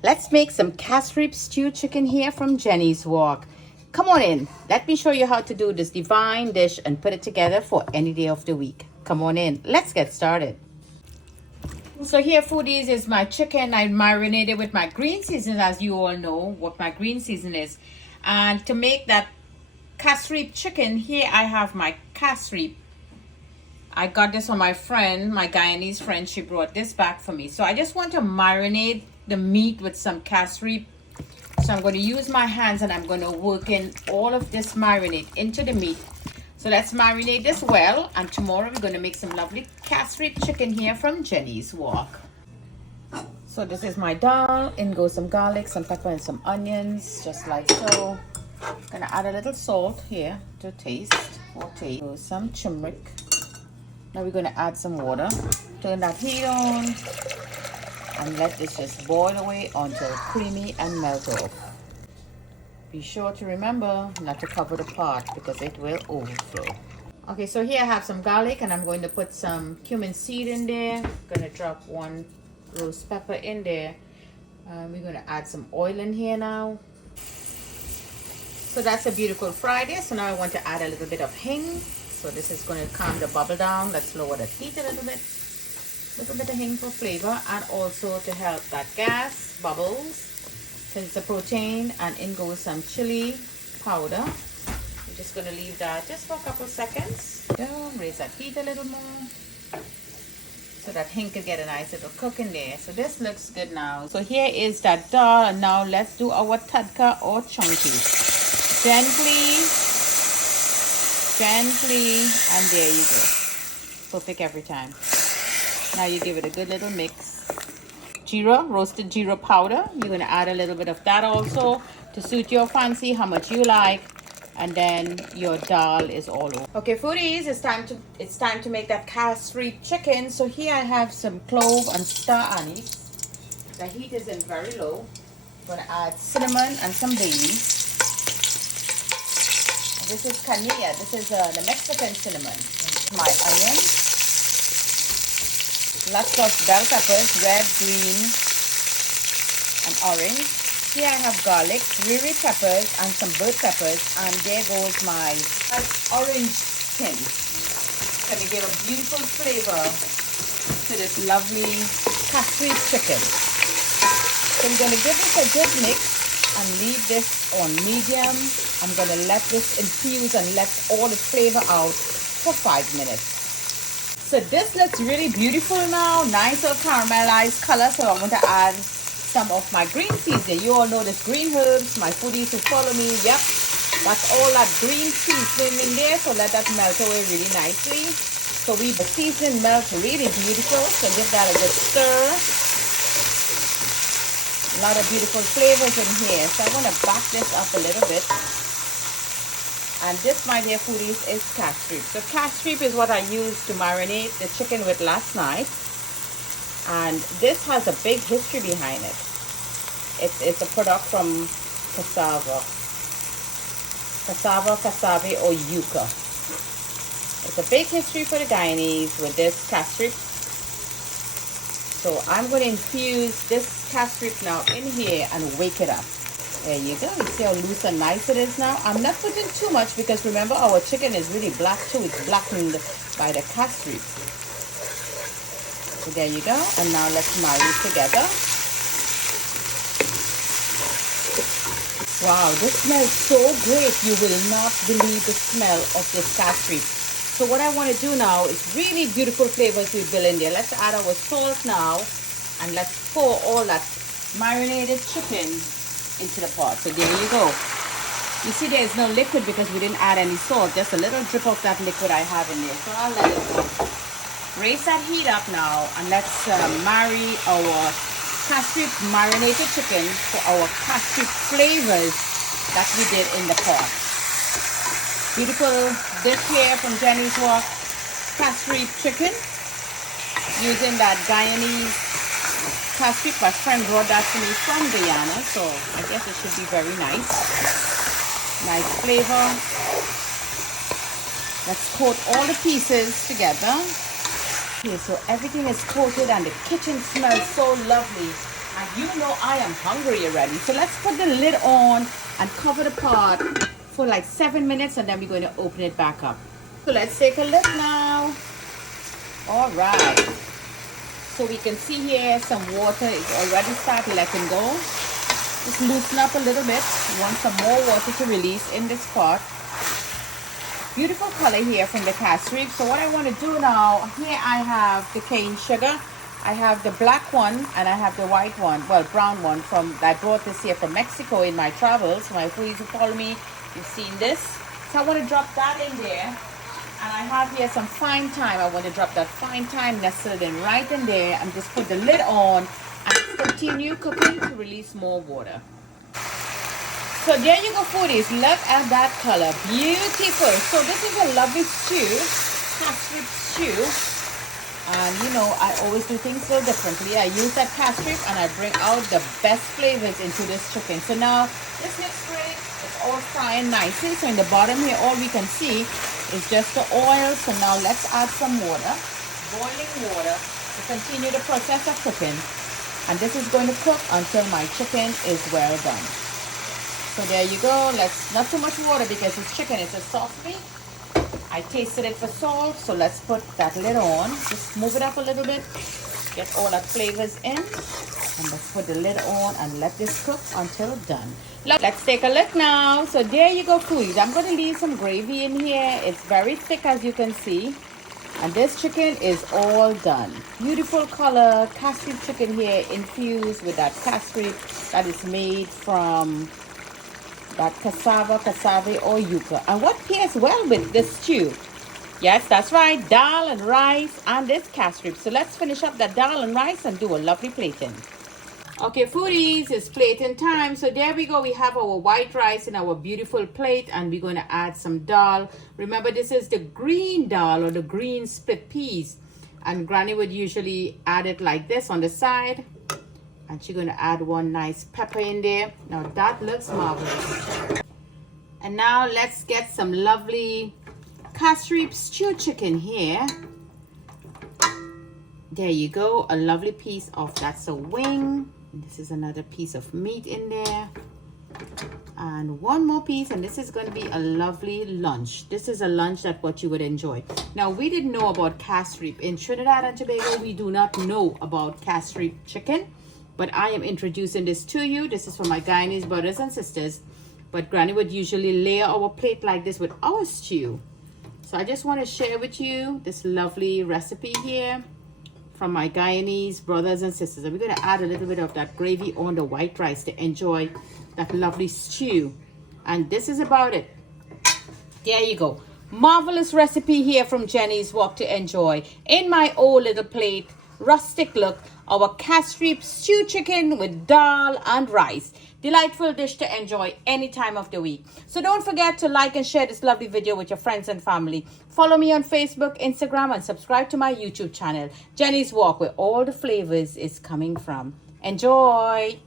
Let's make some Cassareep Stew Chicken here from Jenny's Walk. Come on in. Let me show you how to do this divine dish and put it together for any day of the week. Come on in. Let's get started. So here, foodies, is my chicken. I marinated with my green seasoning, as you all know what my green season is. And to make that Cassareep chicken, here I have my Cassareep. I got this from my friend, my Guyanese friend. She brought this back for me. So I just want to marinate the meat with some Cassareep. So I'm going to use my hands and I'm going to work in all of this marinade into the meat. So let's marinate this well, and tomorrow we're going to make some lovely Cassareep chicken here from Jenny's Walk. So this is my dal. In goes some garlic, some pepper, and some onions, just like so. I'm going to add a little salt here to taste. Goes some turmeric. Now we're going to add some water. Turn that heat on and let this just boil away until creamy and melt off. Be sure to remember not to cover the pot because it will overflow. Okay, so here I have some garlic and I'm going to put some cumin seed in there. I'm going to drop one roast pepper in there. We're going to add some oil in here now. So that's a beautiful Friday. So now I want to add a little bit of hing. So this is going to calm the bubble down. Let's lower the heat a little bit. A little bit of hing for flavor and also to help that gas bubbles. So it's a protein, and in goes some chili powder. We're just going to leave that just for a couple seconds. Raise that heat a little more so that hing can get a nice little cook in there. So this looks good now. So here is that dal, and now let's do our tadka or chunky. Gently, and there you go. Perfect every time. Now you give it a good little mix. Jeera, roasted jeera powder. You're going to add a little bit of that also to suit your fancy, how much you like. And then your dal is all over. Okay, foodies, it's time to make that Cassareep chicken. So here I have some clove and star anise. The heat isn't very low. I'm going to add cinnamon and some bay leaves. This is canilla. This is the Mexican cinnamon. My onion. Lots of bell peppers, red, green, and orange. Here I have garlic, riri peppers, and some bird peppers. And there goes my orange tin. It's going to give a beautiful flavor to this lovely Cassareep chicken. So I'm going to give this a good mix and leave this on medium. I'm going to let this infuse and let all the flavor out for 5 minutes. So this looks really beautiful now, nice little caramelized color. So I want to add some of my green seasoning. You all know this green herbs, my foodies who follow me. Yep, that's all that green seasoning in there. So let that melt away really nicely. So the seasoning melts really beautiful. So give that a good stir. A lot of beautiful flavors in here. So I want to back this up a little bit. And this, my dear foodies, is Cassareep. So Cassareep is what I used to marinate the chicken with last night. And this has a big history behind it. It's a product from cassava, or yucca. It's a big history for the Guyanese with this Cassareep. So I'm going to infuse this Cassareep now in here and wake it up. There you go. You see how loose and nice it is now? I'm not putting too much because remember our chicken is really black too. It's blackened by the Cassareep. So there you go. And now let's marinate together. Wow, this smells so great. You will not believe the smell of this Cassareep. So what I want to do now is really beautiful flavors we build in there. Let's add our salt now. And let's pour all that marinated chicken into the pot. So there you go. You see there is no liquid because we didn't add any salt. Just a little drip of that liquid I have in there. So I'll let it go. Raise that heat up now and let's marry our Cassareep marinated chicken for our Cassareep flavors that we did in the pot. Beautiful dish here from Jenny's Walk. Cassareep chicken using that Guyanese Cassareep. My friend brought that to me from Guyana, so I guess it should be very nice. Nice flavor. Let's coat all the pieces together. Okay, so everything is coated and the kitchen smells so lovely. And you know I am hungry already. So let's put the lid on and cover the pot for like 7 minutes, and then we're going to open it back up. So let's take a look now. All right. So we can see here some water is already started letting go. Just loosen up a little bit. We want some more water to release in this pot. Beautiful color here from the Cassareep. So what I want to do now, here I have the cane sugar. I have the black one and I have the white one, well, brown one from, I brought this here from Mexico in my travels. My foodies who follow me, you've seen this. So I want to drop that in there. And I have here some fine thyme. I want to drop that fine thyme nestled in right in there and just put the lid on and continue cooking to release more water. So there you go, foodies. Look at that color. Beautiful. So this is a lovely stew, Cassareep stew. And you know, I always do things so differently. I use that Cassareep and I bring out the best flavors into this chicken. So now this looks great. It's all frying nicely. So in the bottom here, all we can see is just the oil. So now let's add some water, boiling water, to continue the process of cooking. And this is going to cook until my chicken is well done. So there you go. Let's not too much water because this chicken is a soft meat. I tasted it for salt, so let's put that lid on. Just move it up a little bit, get all that flavors in, and let's put the lid on and let this cook until done. Let's take a look now. So there you go, foodies. I'm going to leave some gravy in here. It's very thick, as you can see, and this chicken is all done. Beautiful color, Cassareep chicken here infused with that Cassareep that is made from that cassava or yuca. And what pairs well with this stew? Yes, that's right, dal and rice and this Cassareep. So let's finish up that dal and rice and do a lovely plating. Okay, foodies, it's plating time. So there we go. We have our white rice in our beautiful plate, and we're going to add some dal. Remember, this is the green dal or the green split peas. And Granny would usually add it like this on the side. And she's going to add one nice pepper in there. Now that looks marvelous. And now let's get some lovely Cassareep Stew chicken here. There you go. A lovely piece of, that's a wing. This is another piece of meat in there. And one more piece, and this is going to be a lovely lunch. This is a lunch that what you would enjoy. Now, we didn't know about Cassareep. In Trinidad and Tobago, we do not know about Cassareep chicken. But I am introducing this to you. This is for my Guyanese brothers and sisters. But Granny would usually layer our plate like this with our stew. So I just want to share with you this lovely recipe here from my Guyanese brothers and sisters. And we're going to add a little bit of that gravy on the white rice to enjoy that lovely stew. And this is about it. There you go. Marvelous recipe here from Jenny's Walk to enjoy. In my old little plate, rustic look, our Cassareep stew chicken with dal and rice. Delightful dish to enjoy any time of the week. So don't forget to like and share this lovely video with your friends and family. Follow me on Facebook, Instagram, and subscribe to my YouTube channel, Jenny's Walk, where all the flavors is coming from. Enjoy!